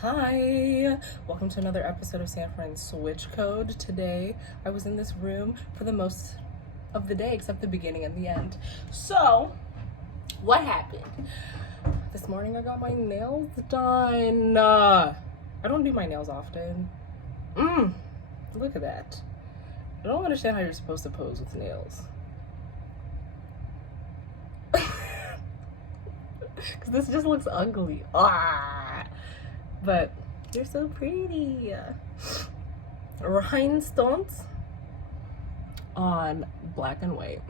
Hi, welcome to another episode of Fran-Switch Code. Today, I was in this room for the most of the day, except the beginning and the end. So, what happened? This morning, I got my nails done. I don't do my nails often. Look at that. I don't understand how you're supposed to pose with nails. Because this just looks ugly. But they're so pretty. Rhinestones on black and white.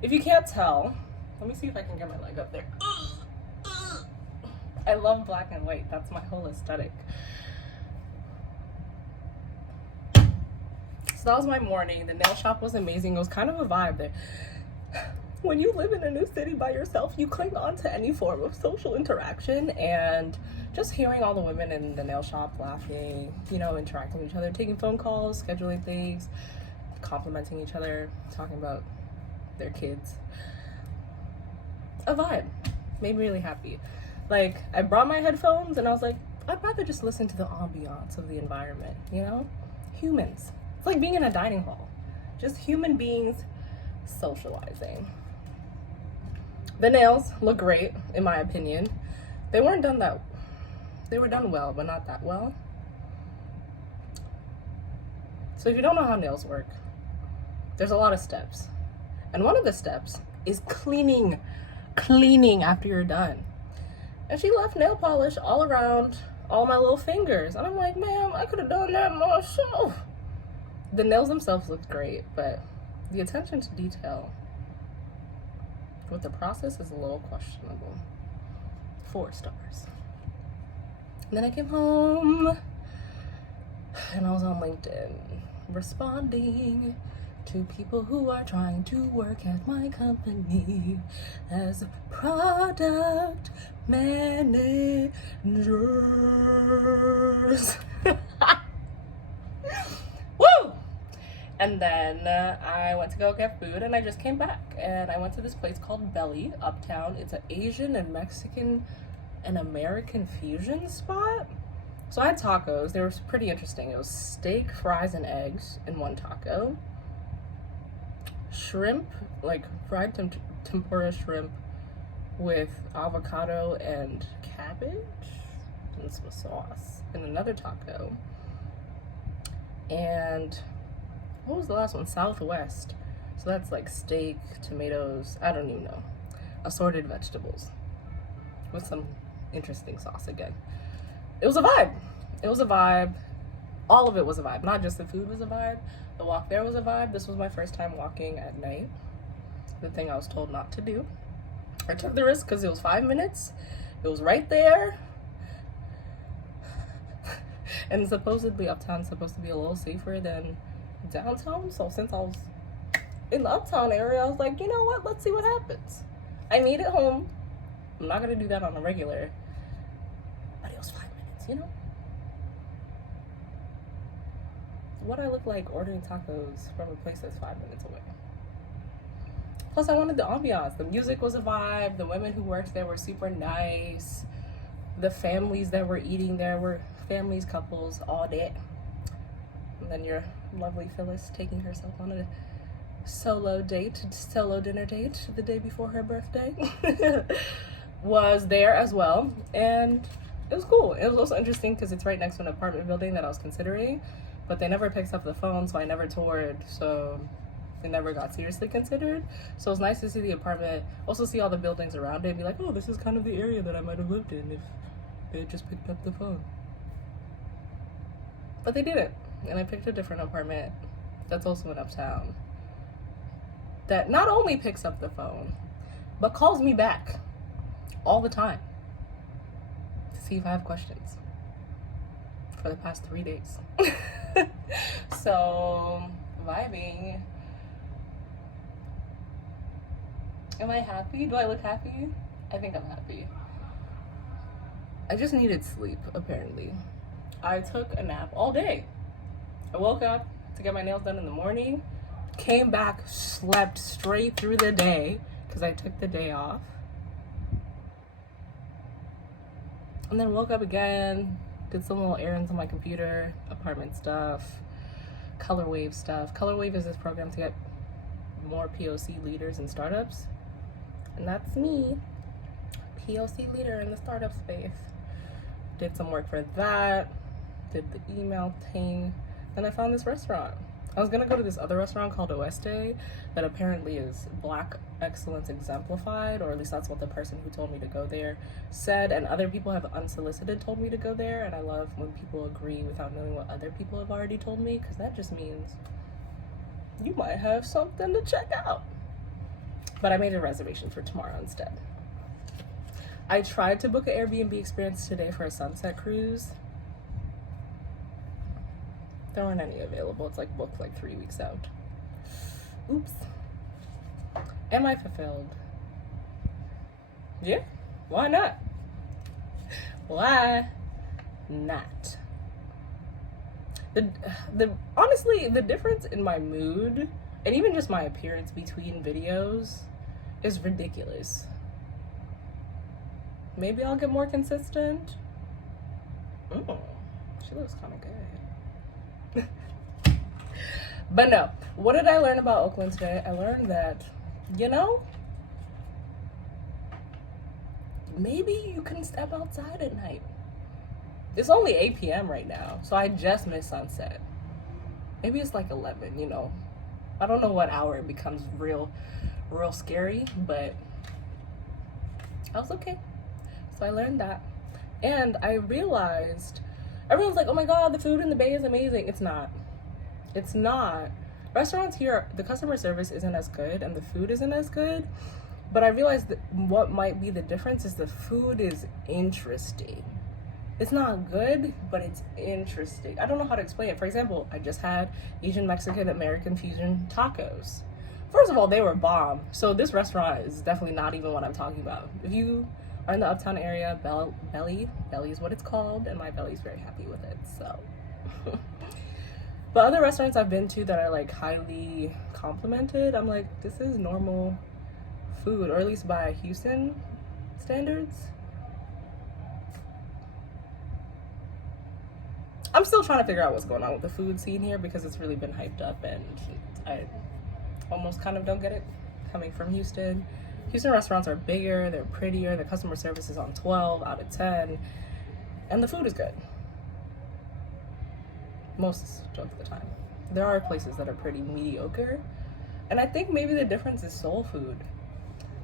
If you can't tell, let me see if I can get my leg up there. I love black and white. That's my whole aesthetic. So that was my morning. The nail shop was amazing. It was kind of a vibe there. When you live in a new city by yourself, you cling on to any form of social interaction, and just hearing all the women in the nail shop laughing, interacting with each other, taking phone calls, scheduling things, complimenting each other, talking about their kids. A vibe. Made me really happy. Like, I brought my headphones and I was like, I'd rather just listen to the ambiance of the environment, Humans. It's like being in a dining hall. Just human beings socializing. The nails look great, in my opinion. They were done well, but not that well. So if you don't know how nails work, there's a lot of steps. And one of the steps is cleaning after you're done. And she left nail polish all around all my little fingers. And I'm like, ma'am, I could have done that myself. The nails themselves looked great, but the attention to detail with the process is a little questionable. 4 stars. And then I came home and I was on LinkedIn responding to people who are trying to work at my company as product managers. Woo! And then I went to go get food, and I just came back. And I went to this place called Belly, uptown. It's an Asian and Mexican and American fusion spot. So I had tacos. They were pretty interesting. It was steak, fries, and eggs in one taco. Shrimp, like fried tempura shrimp with avocado and cabbage and some sauce in another taco. And what was the last one? Southwest. So that's like steak, tomatoes, I don't even know. Assorted vegetables with some interesting sauce again. It was a vibe. All of it was a vibe. Not just the food was a vibe. The walk there was a vibe. This was my first time walking at night. The thing I was told not to do. I took the risk because it was 5 minutes. It was right there. And supposedly uptown's supposed to be a little safer than downtown. So since I was in the uptown area, I was like, you know what? Let's see what happens. I made it home. I'm not going to do that on a regular. But it was 5 minutes, What I look like ordering tacos from a place that's 5 minutes away. Plus, I wanted the ambiance. The music was a vibe. The women who worked there were super nice. The families that were eating there were families, couples, all that. And then your lovely Phyllis taking herself on a solo dinner date the day before her birthday was there as well. And it was cool. It was also interesting because it's right next to an apartment building that I was considering, but they never picked up the phone, so I never toured, so it never got seriously considered. So it was nice to see the apartment, also see all the buildings around it, and be like, oh, this is kind of the area that I might have lived in if they had just picked up the phone. But they didn't, and I picked a different apartment that's also in uptown that not only picks up the phone, but calls me back all the time to see if I have questions for the past 3 days. So, vibing. Am I happy? Do I look happy? I think I'm happy. I just needed sleep, apparently. I took a nap all day. I woke up to get my nails done in the morning, came back, slept straight through the day because I took the day off. And then woke up again, did some little errands on my computer, apartment stuff, Color Wave stuff. Color Wave is this program to get more POC leaders in startups. And that's me, POC leader in the startup space. Did some work for that, did the email thing. Then I found this restaurant. I was gonna go to this other restaurant called Oeste that apparently is Black excellence exemplified, or at least that's what the person who told me to go there said, and other people have unsolicited told me to go there, and I love when people agree without knowing what other people have already told me, because that just means you might have something to check out. But I made a reservation for tomorrow instead. I tried to book an Airbnb experience today for a sunset cruise. There weren't any available. It's like booked like 3 weeks out. Oops. Am I fulfilled? Yeah. Why not? Why not? The honestly, the difference in my mood and even just my appearance between videos is ridiculous. Maybe I'll get more consistent. Oh, she looks kind of good. But no, what did I learn about Oakland today? I learned that, you know, maybe you can step outside at night. It's only 8 p.m. right now, so I just missed sunset. Maybe it's like 11, you know. I don't know what hour it becomes real scary, but I was okay. So I learned that. And I realized, everyone's like, oh my God, the food in the Bay is amazing. It's not. It's not. Restaurants here, the customer service isn't as good and the food isn't as good. But I realized that what might be the difference is the food is interesting. It's not good, but it's interesting. I don't know how to explain it. For example, I just had Asian, Mexican, American fusion tacos. First of all, they were bomb. So this restaurant is definitely not even what I'm talking about. If you are in the Uptown area, Belly is what it's called, and my belly's very happy with it, so. But other restaurants I've been to that are like highly complimented, I'm like, this is normal food, or at least by Houston standards. I'm still trying to figure out what's going on with the food scene here because it's really been hyped up and I almost kind of don't get it coming from Houston. Houston restaurants are bigger, they're prettier, the customer service is on 12 out of 10, and the food is good. Most of the time. There are places that are pretty mediocre, and I think maybe the difference is soul food.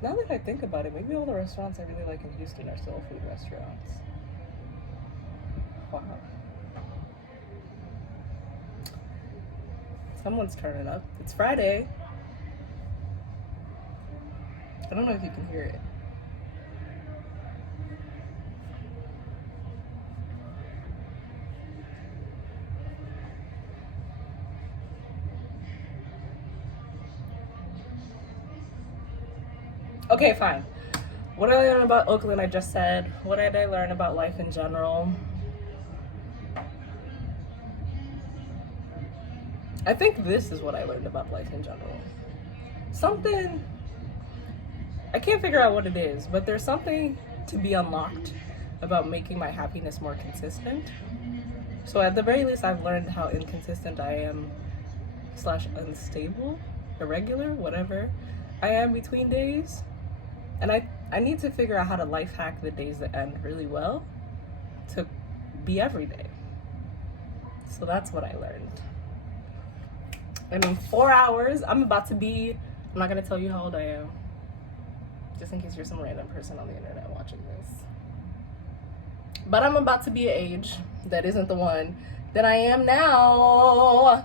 Now that I think about it, maybe all the restaurants I really like in Houston are soul food restaurants. Wow. Someone's turning up. It's Friday. I don't know if you can hear it. Okay, fine. What did I learn about Oakland? I just said. What did I learn about life in general? I think this is what I learned about life in general. Something, I can't figure out what it is, but there's something to be unlocked about making my happiness more consistent. So at the very least, I've learned how inconsistent I am / unstable, irregular, whatever I am between days. And I need to figure out how to life hack the days that end really well to be every day. So that's what I learned. And in 4 hours, I'm not gonna tell you how old I am, just in case you're some random person on the internet watching this. But I'm about to be an age that isn't the one that I am now.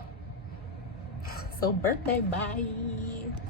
So birthday, bye.